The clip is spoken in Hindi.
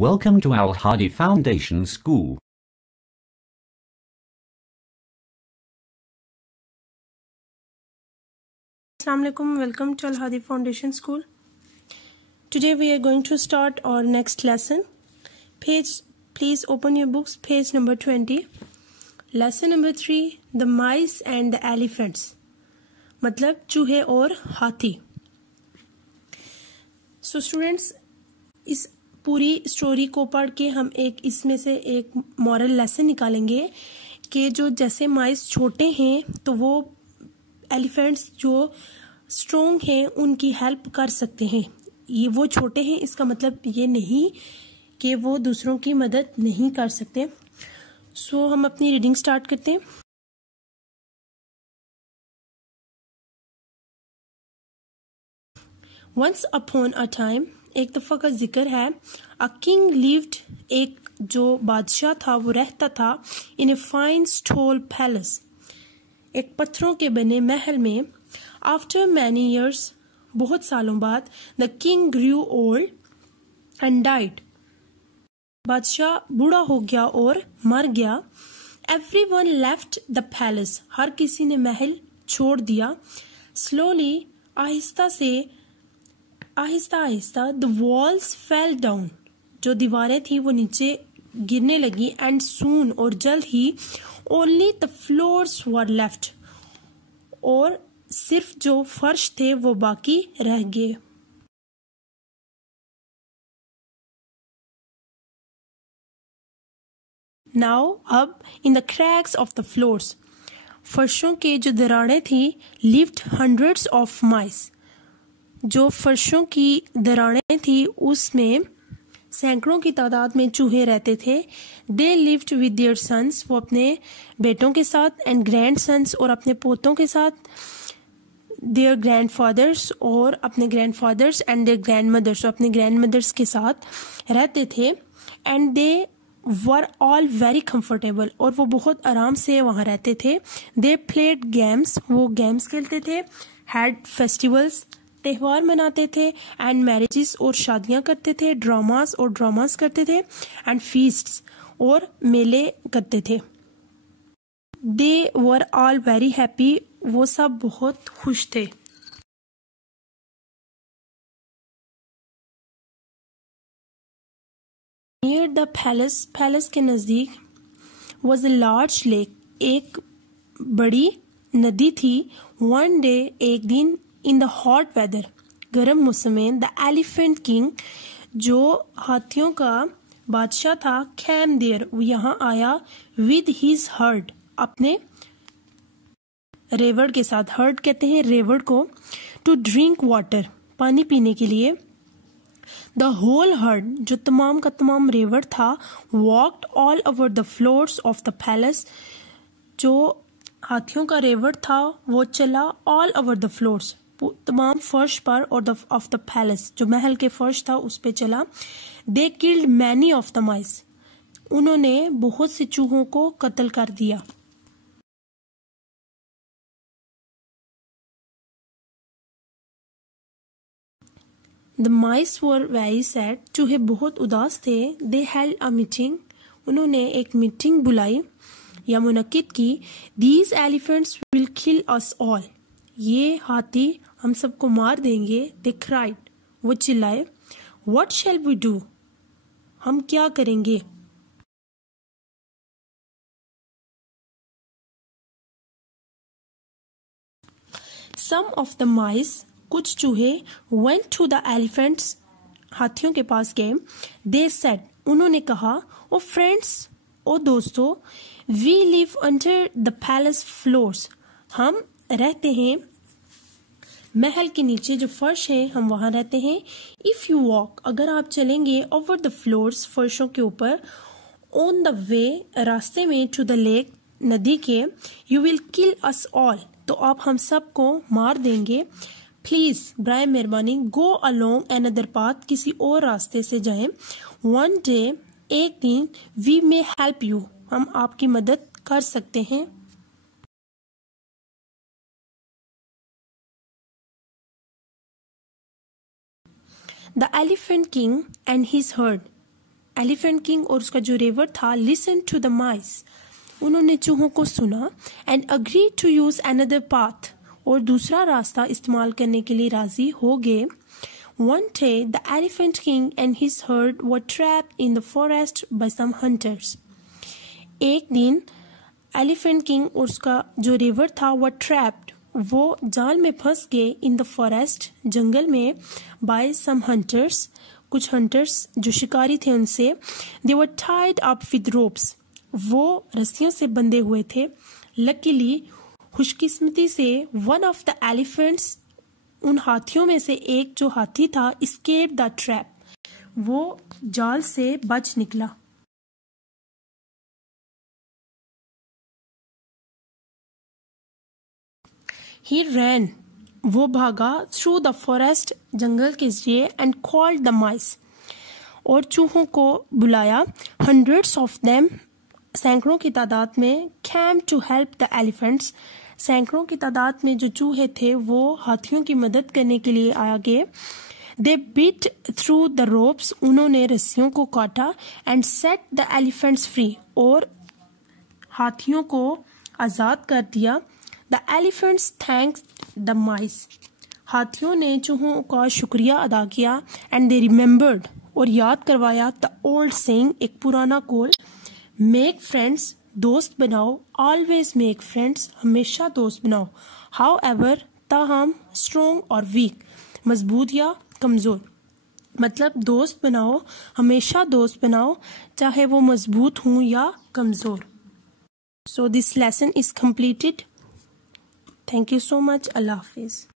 Welcome to Al Hadi Foundation School. Assalamu alaikum. Welcome to Al Hadi Foundation School. Today we are going to start our next lesson. Please open your books, page number 20. Lesson number 3, the mice and the elephants. मतलब चूहे और हाथी. So students, इस पूरी स्टोरी को पढ़ के हम इसमें से एक मॉरल लेसन निकालेंगे कि जो जैसे माइस छोटे हैं तो वो एलिफेंट्स जो स्ट्रॉन्ग हैं उनकी हेल्प कर सकते हैं. ये वो छोटे हैं इसका मतलब ये नहीं कि वो दूसरों की मदद नहीं कर सकते. सो हम अपनी रीडिंग स्टार्ट करते हैं. वंस अपॉन अ टाइम, एक दफा का जिक्र है. अ किंग लिव्ड, एक जो बादशाह था वो रहता था इन ए फाइन स्टोल पैलेस, एक पत्थरों के बने महल में. आफ्टर मैनी ईयर्स, बहुत सालों बाद, the king grew old and died, बादशाह बूढ़ा हो गया और मर गया. एवरीवन लेफ्ट द पैलेस, हर किसी ने महल छोड़ दिया. Slowly, Aahista Aahista the walls fell down, जो दीवारें थी वो नीचे गिरने लगी. एंड सून, और जल्द ही, only the floors were left, और सिर्फ जो फर्श थे वो बाकी रह गए. नाउ, अब, in the cracks of the floors, फर्शों के जो दरारें थी, लिव्ड हंड्रेड्स ऑफ माइस, जो फर्शों की दरारें थी उसमें सैकड़ों की तादाद में चूहे रहते थे. They lived with their sons, वो अपने बेटों के साथ, एंड ग्रैंड सन्स, और अपने पोतों के साथ, देयर ग्रैंडफादर्स, और अपने ग्रैंडफादर्स, एंड देयर ग्रैंडमदर्स, अपने ग्रैंडमदर्स के साथ रहते थे. And they were all very comfortable, और वो बहुत आराम से वहाँ रहते थे. दे प्लेड गेम्स, वो गेम्स खेलते थे. हैड फेस्टिवल्स, त्योहार मनाते थे. एंड मैरिजेस, और शादियां करते थे. ड्रामास करते थे. एंड फीस्ट्स, और मेले करते थे. दे वर ऑल वेरी हैप्पी, वो सब बहुत खुश थे. नियर द पैलेस, पैलेस के नजदीक, वॉज अ लार्ज लेक, एक बड़ी नदी थी. वन डे, एक दिन, इन द हॉट वेदर, गर्म मौसम में, द एलिफेंट किंग, जो हाथियों का बादशाह था, कैम देयर, वो यहाँ आया. विद हिज हर्ड, अपने रेवड़ के साथ. हर्ड कहते हैं रेवड़ को. टू ड्रिंक वाटर, पानी पीने के लिए. द होल हर्ड, जो तमाम का तमाम रेवड़ था, walked all over the floors of the palace, जो हाथियों का रेवड़ था वो चला ऑल ओवर द फ्लोर्स, तमाम फर्श पर, और ऑफ द पैलेस, जो महल के फर्श था उस पे चला. They killed many of the माइस, उन्होंने बहुत से चूहों को कत्ल कर दिया. The mice were very sad, चूहे बहुत उदास थे. दे हेल्ड अ मीटिंग, उन्होंने एक मीटिंग बुलाई या मुनक्किद की. These elephants will kill us all, ये हाथी हम सबको मार देंगे. दे क्राइड, वो चिल्लाए. व्हाट शैल वी डू, हम क्या करेंगे. सम ऑफ द माइस, कुछ चूहे, वेंट टू द एलिफेंट्स, हाथियों के पास गए. दे सेड, उन्होंने कहा, ओ फ्रेंड्स, ओ दोस्तों, we live under the palace floors, हम रहते हैं महल के नीचे जो फर्श है हम वहां रहते हैं. इफ यू वॉक, अगर आप चलेंगे, ओवर द फ्लोर्स, फर्शों के ऊपर, ऑन द वे, रास्ते में, टू द लेक, नदी के, you will kill us all, तो आप हम सबको मार देंगे. प्लीज, बराए मेहरबानी, गो अलोंग अनदर पाथ, किसी और रास्ते से जाएं. वन डे, एक दिन, वी मे हेल्प यू, हम आपकी मदद कर सकते हैं. The elephant king and his heard, elephant king और उसका जो रेवर था लिसन टू द माइस, उन्होंने चूहों को सुना and agree to use another path, और दूसरा रास्ता इस्तेमाल करने के लिए राजी हो गए. One day the elephant king and his herd were trapped in the forest by some hunters. एक दिन एलिफेंट किंग और उसका जो रेवर था वो ट्रैप्ड, वो जाल में फंस गए इन द फॉरेस्ट, जंगल में, बाय सम हंटर्स, कुछ हंटर्स जो शिकारी थे उनसे. They were tied up with ropes, वो रस्सियों से बंधे हुए थे. लकीली, खुशकिस्मती से, वन ऑफ द एलिफेंट्स, उन हाथियों में से एक जो हाथी था, एस्केप्ड द ट्रैप, वो जाल से बच निकला. He ran, वो भागा, थ्रू द फॉरेस्ट, जंगल के जरिए, एंड कॉल्ड द माइस, और चूहों को बुलाया. हंड्रेड्स ऑफ देम, सैकड़ों की तादाद में, came to help the elephants, सैकड़ों की तादाद में जो चूहे थे वो हाथियों की मदद करने के लिए आ गए. They bit through the ropes, उन्होंने रस्सियों को काटा, and set the elephants free, और हाथियों को आज़ाद कर दिया. The elephants thanks the mice, हाथियों ने चूहों का शुक्रिया अदा किया. एंड दे रिमेंबर्ड, और याद करवाया, द ओल्ड सेइंग, एक पुराना कौल, मेक फ्रेंड्स, दोस्त बनाओ, ऑलवेज मेक फ्रेंड्स, हमेशा दोस्त बनाओ, हाउ एवर, ताहम, स्ट्रोंग और वीक, मजबूत या कमज़ोर. मतलब दोस्त बनाओ, हमेशा दोस्त बनाओ, चाहे वो मजबूत हों या कमज़ोर. So this lesson is completed. Thank you so much. Allah Hafiz.